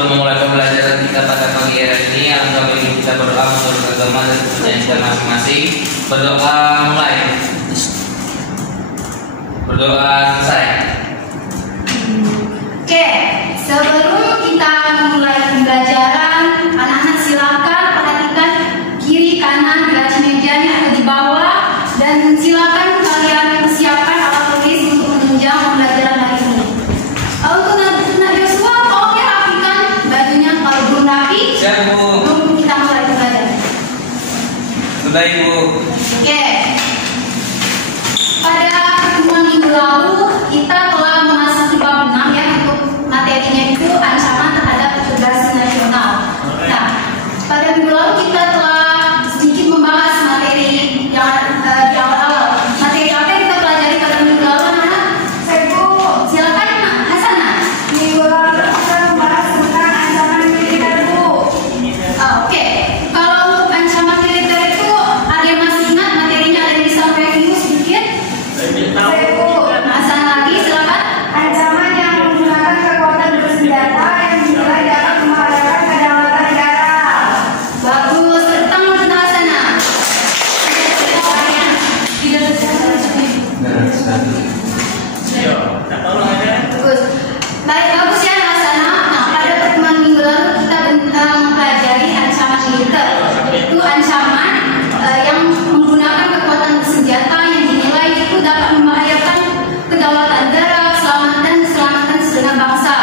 sebelum memulai pembelajaran kita pada pagi hari ini, alangkah baiknya kita berdoa menurut agama dan kepercayaan kita masing-masing. Berdoa mulai. Berdoa selesai. Oke, sebelum kita mulai pembelajaran, anak-anak silakan perhatikan kiri kanan garis mejanya ada di bawah, dan silakan kalian persiapkan alat tulis untuk menunjang pembelajaran hari ini. Untuk Nak Joshua, oke, rapikan bajunya. Kalau belum rapi, Siap, Bu. belum kita mulai pembelajaran. Sudah, Ibu. Oke. Pada pertemuan minggu lalu kita telah memasuki bab 6 ya, untuk materinya itu ancaman terhadap kecerdasan nasional. Nah, pada minggu lalu kita telah sedikit membahas materi yang di awal-awal. Materi apa yang kita pelajari pada minggu lalu, anak-anak? Silakan, Hasanah. Minggu lalu kita membahas tentang ancaman militer, Bu. Oke. Kalau untuk ancaman militer itu ada yang masih ingat materinya, ada yang bisa review sedikit? Hasanah lagi, silakan. Ancaman yang menggunakan kekuatan bersenjata yang dinilai dapat membahayakan kedaulatan negara. Bagus, tentang Hasanah. Bagus. Baik, bagus ya Hasanah. Nah, pada pertemuan minggu lalu kita mempelajari ancaman militer. Itu ancaman yang menggunakan kekuatan bersenjata yang dinilai itu dapat membahayakan kedaulatan negara, keselamatan segenap bangsa.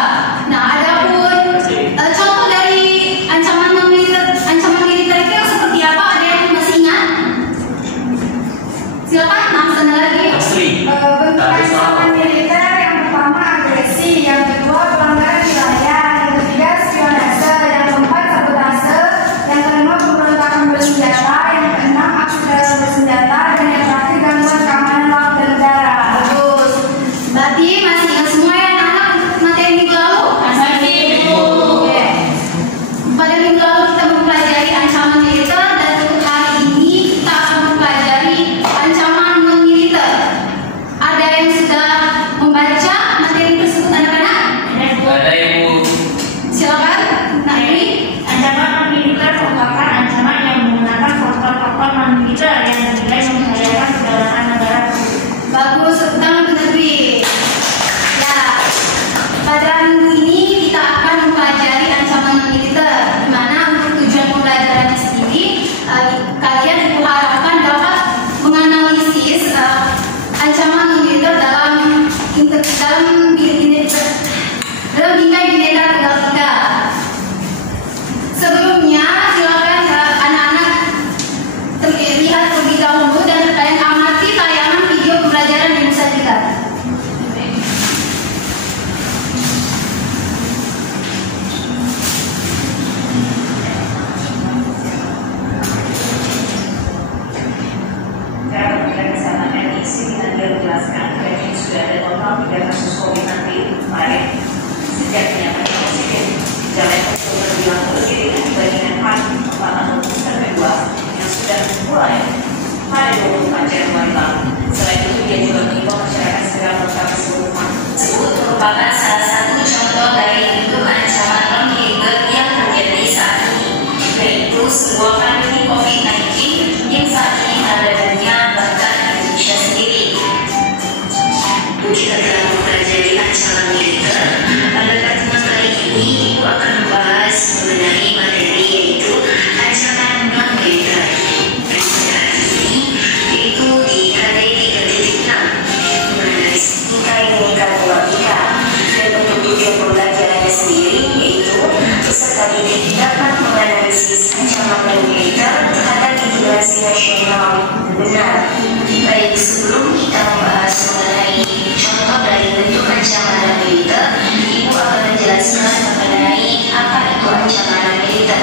Nah, adapun contoh dari ancaman militer itu yang seperti apa? Ada yang masih ingat? Silakan, Hasanah lagi. Bentuk ancaman militer yang pertama agresi, yang kedua pelanggaran wilayah, yang ketiga spionase, yang keempat sabotase, yang kelima pemberontakan bersenjata, yang keenam aksi kekerasan bersenjata, dan yang terakhir gangguan keamanan laut dan udara. Bagus. Berarti masih ingat semua ya anak-anak materi minggu lalu? Masih, Bu. Oke. Pada minggu lalu kita mempelajari ancaman militer, dan untuk hari ini kita akan mempelajari ancaman non militer. Ada yang sudah membaca materi tersebut, anak-anak? Ada, Ibu. Silakan, Nak Dwi. Ancaman non-militer merupakan ancaman yang menggunakan faktor-faktor non-militer yang dinilai membahayakan kedaulatan negara. Bagus, tentang Nak Dwi. Ya, pada minggu ini kita akan mempelajari ancaman non-militer, di mana untuk tujuan pembelajarannya sendiri, kalian diharapkan dapat menganalisis ancaman non-militer dalam bingkai bineka tunggal ika. Sebelumnya, silakan anak-anak lihat terlebih dahulu dan kalian amati tayangan video pembelajaran yang disajikan. Cara memberikan kesehatan isi dengan dia menjelaskan bahwa sudah ada total 3 kasus COVID-19 kemarin sejak dinyatakan positif. Jalan untuk berbilang positif dibandingkan hari 4 atau sampai 2 yang sudah dimulai pada 24 Januari lalu. Selain itu, dia juga mengimbau masyarakat segera melakukan seluruh Tersebut merupakan salah satu contoh dari bentuk ancaman non-militer yang terjadi saat ini, yaitu sebuah pandemi COVID-19 yang saat ini melanda dunia, bahkan Indonesia sendiri. Kita telah mempelajari ancaman militer. Pada pertemuan kali ini, Ibu akan membahas mengenai materi yaitu ancaman non-militer. Pada ini, yaitu di KD 3.6 mengenai bingkai bineka tunggal ika, dan untuk tujuan pembelajarannya sendiri yaitu peserta didik dapat menganalisis ancaman non-militer terhadap integrasi nasional benar. Baik, sebelum kita membahas mengenai contoh dari bentuk ancaman non-militer, Ibu akan menjelaskan mengenai apa itu ancaman non-militer.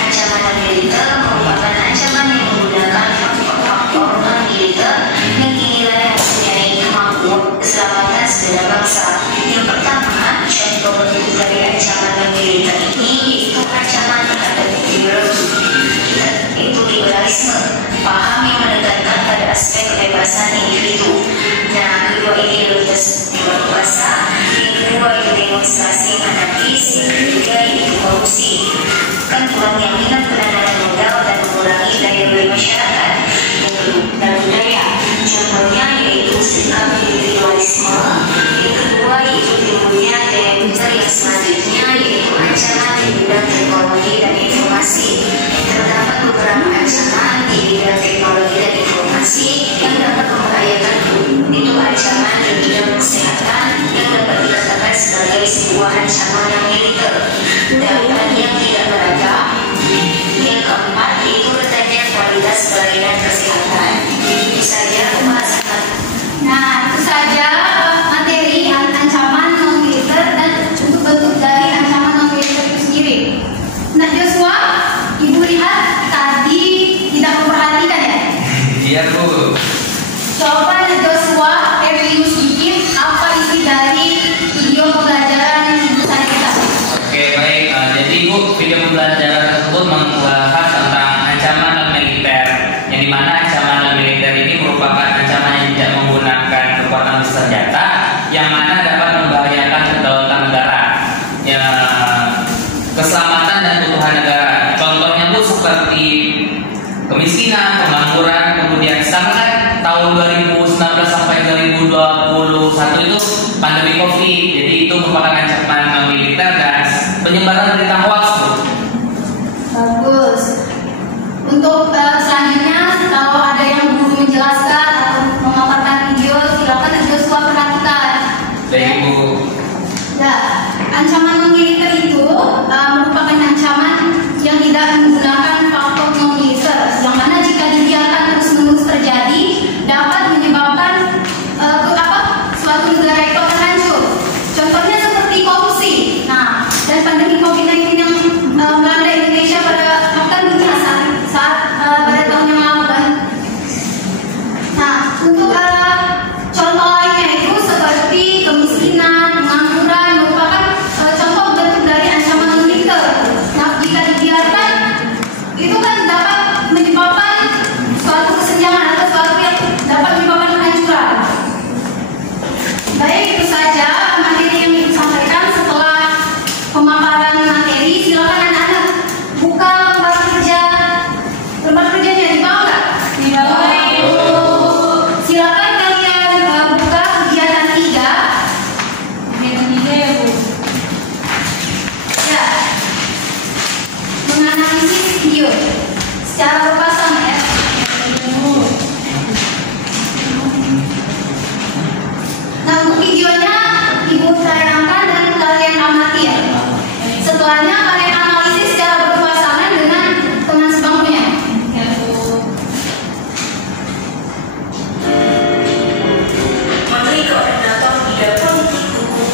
Ancaman non-militer merupakan ancaman yang menggunakan faktor-faktor non-militer yang dinilai mempunyai kemampuan keselamatan segenap bangsa. Yang pertama, contoh bentuk dari ancaman non-militer ini yaitu ancaman terhadap ideologi, yaitu liberalisme, paham yang menekankan pada aspek kebebasan individu. Nah, kedua ideologi tersebut berkuasa. Yang kedua itu demonstrasi anarkis yang ketiga yaitu korupsi. Kan kurangnya minat penanaman modal dan mengurangi daya beli masyarakat dan budaya. Contohnya yaitu sikap individualisme. Yang kedua yaitu timbulnya daya putar yang selanjutnya yaitu ancaman di bidang teknologi dan informasi. Terdapat beberapa ancaman di bidang teknologi dan informasi yang dapat membahayakan itu ancaman di bidang kesehatan yang dapat dikatakan sebagai sebuah ancaman yang militer dan yang tidak beragam. Yang keempat yaitu rentannya kualitas pelayanan kesehatan. Itu saja pembahasan. Nah, itu saja materi ancaman non-militer dan bentuk dari ancaman non-militer itu sendiri. Nah, Joshua, Ibu lihat tadi tidak memperhatikan ya? Iya, Bu. Coba Joshua review sedikit apa isi dari video pembelajaran yang Ibu sajikan. Oke, baik. Jadi Bu, video pembelajaran tersebut membahas tentang ancaman non-militer, yang dimana ancaman non-militer ini merupakan ancaman yang tidak menggunakan kekuatan bersenjata, yang mana dapat membahayakan kedaulatan negara, ya, keselamatan dan keutuhan negara. Contohnya Bu seperti kemiskinan, pengangguran, kemudian sampai tahun 2019 sampai 2021 itu pandemi COVID. Jadi itu merupakan ancaman non-militer dan penyebaran berita hoax, Bu. Bagus. Untuk selanjutnya, kalau ada yang belum menjelaskan atau memaparkan video, silakan Joshua perhatikan. Baik, Bu. Nah, ancaman non-militer itu merupakan ancaman yang tidak menggunakan faktor non-militer, yang mana jika dibiarkan terus-menerus terjadi dapat menyebabkan suatu negara itu akan hancur. Contohnya seperti korupsi. Nah, dan pandemi COVID-19 yang melanda Indonesia bahkan dunia saat pada tahun yang lalu kan. Nah, untuk contoh lainnya itu seperti kemiskinan, pengangguran merupakan contoh bentuk dari ancaman non-militer. Nah, jika dibiarkan itu kan dapat menyebabkan suatu kesenjangan atau suatu yang dapat menyebabkan kehancuran. Baik, itu saja materi yang Ibu sampaikan. Setelah pemaparan materi, silakan anak-anak buka lembar kerja. Lembar kerjanya di bawah nggak? Di bawah. Silakan kalian buka kegiatan 3. Kegiatan 3 ya, Bu. Ya. Menganalisis video secara berpasang ya. Nah, untuk videonya Ibu tayangkan dan kalian amati ya. Setelahnya kalian analisis secara berpasangan dengan teman sebangkunya. Menteri Koordinator Bidang Politik Hukum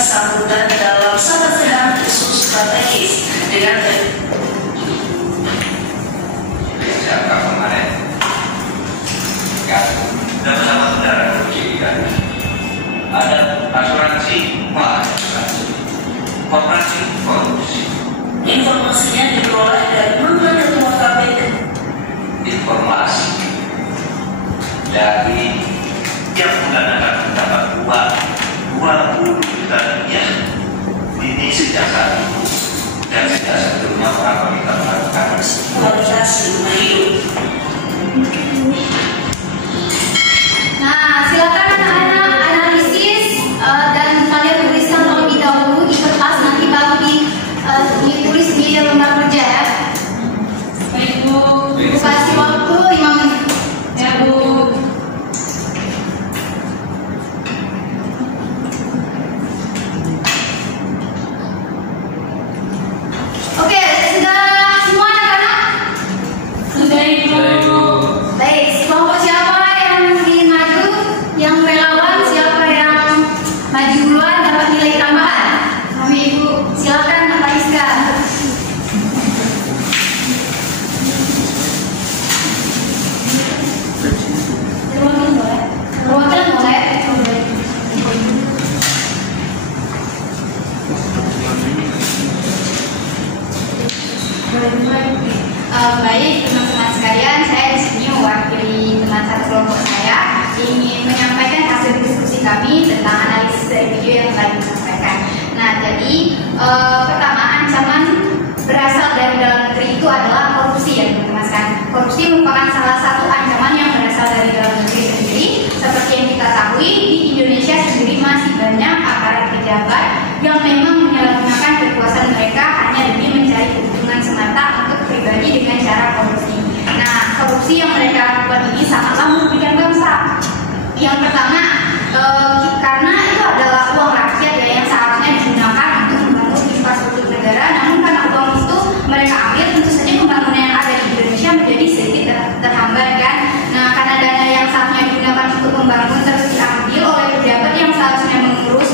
sambutan dalam sangat sedang khusus strategis dengan siapa kemarin ya bersama saudara kan ada asuransi koperasi korupsi. informasinya diperoleh dari mantan ketua KPK. Informasi dari yang menggunakan mendapat uang 20 juta rupiah ini sejak saat itu dan sejak sebelumnya orang kita melakukan Kualitas lingkungan hidup. Nah, silakan anak-anak analisis dan kalian tuliskan terlebih dahulu di kertas, nanti baru ditulis di lembar kerja ya. Baik, Bu. Ibu kasih waktu 5 menit. Ya, Bu. Oke, sudah semua anak-anak? Sudah, Ibu. Baik, kelompok siapa yang ingin maju, yang relawan, siapa yang maju duluan dapat nilai tambahan. Kami Ibu, silakan Mbak Iska. Perwakilan boleh? Perwakilan boleh? Baik, teman-teman sekalian, saya di sini mewakili teman satu kelompok saya ingin menyampaikan hasil diskusi diskusi kami tentang analisis dari video yang telah disampaikan. Nah, jadi pertama, ancaman berasal dari dalam negeri itu adalah korupsi ya teman-teman kan. Korupsi merupakan salah satu ancaman yang berasal dari dalam negeri sendiri. Seperti yang kita tahu, di Indonesia sendiri masih banyak aparat pejabat yang memang menyalahgunakan kekuasaan mereka hanya demi mencari keuntungan semata untuk pribadi dengan cara korupsi. Nah, korupsi yang mereka lakukan ini sangatlah merugikan bangsa. Yang pertama, karena itu adalah uang rakyat ya, yang seharusnya digunakan untuk membangun infrastruktur negara, namun karena uang itu mereka ambil, tentu saja pembangunan yang ada di Indonesia menjadi sedikit terhambat kan. Nah, karena dana yang seharusnya digunakan untuk membangun terus diambil oleh pejabat yang seharusnya mengurus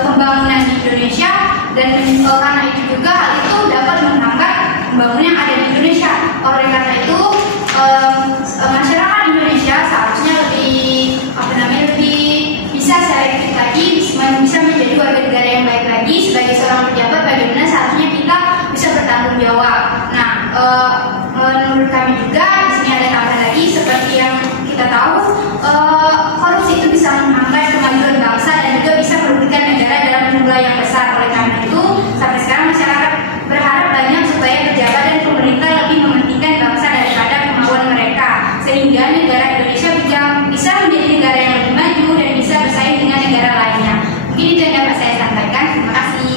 pembangunan di Indonesia, dan karena itu juga hal itu dapat menghambat pembangunan yang ada di Indonesia. Oleh karena itu masyarakat Indonesia seharusnya lebih bisa selektif lagi, bisa menjadi warga negara yang baik lagi. Sebagai seorang pejabat, bagaimana seharusnya kita bisa bertanggung jawab. Nah, menurut kami juga di sini ada tambahan lagi, seperti yang kita tahu, korupsi itu bisa menghambat kemajuan bangsa dan juga bisa merugikan negara dalam jumlah yang besar. Oleh karena itu, sampai sekarang masyarakat berharap banyak supaya pejabat dan pemerintah lebih mementingkan bangsa daripada kemauan mereka, sehingga negara Indonesia bisa menjadi negara yang lebih maju dan bisa bersaing dengan negara lainnya. Mungkin itu yang dapat saya sampaikan. Terima kasih.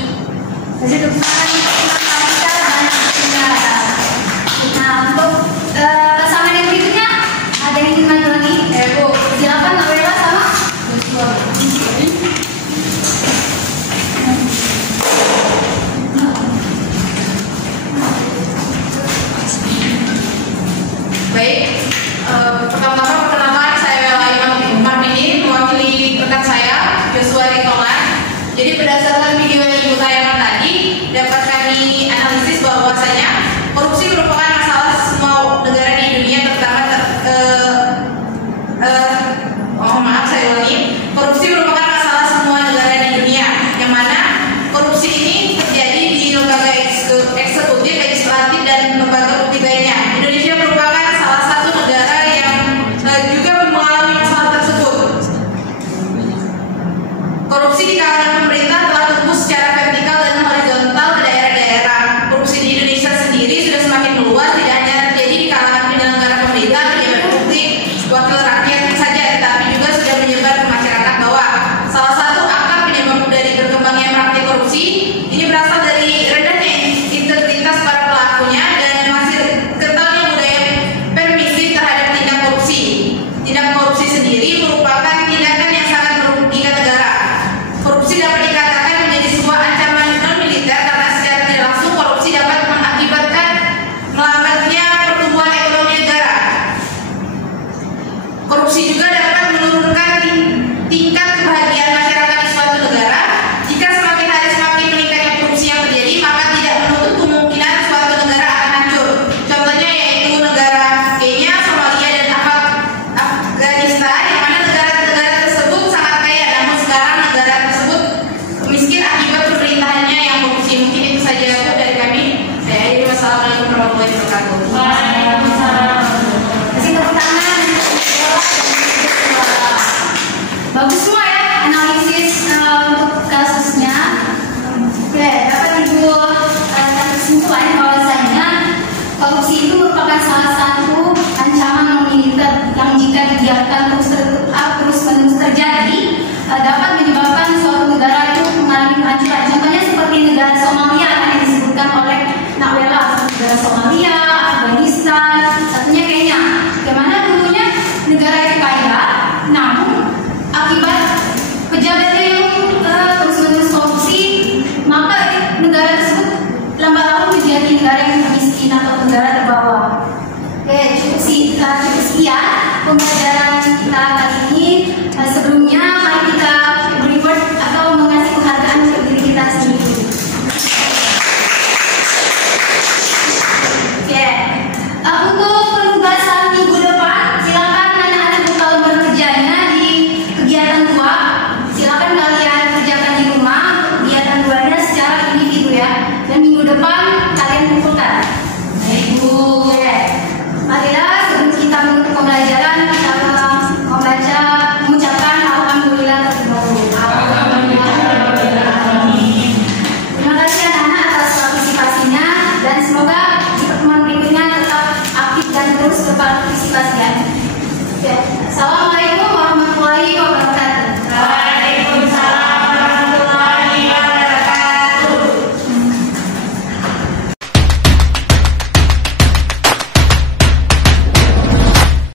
Nah, untuk pasangan yang berikutnya ada yang ingin maju lagi? Bu, silakan Nawela sama Joshua. Baik, pertama-tama perkenalkan saya Wela Imam Marmini, mewakili rekan saya Joshua Ritoman. Jadi berdasarkan video yang ibu tayangkan tadi, dapat kami analisis bahwasanya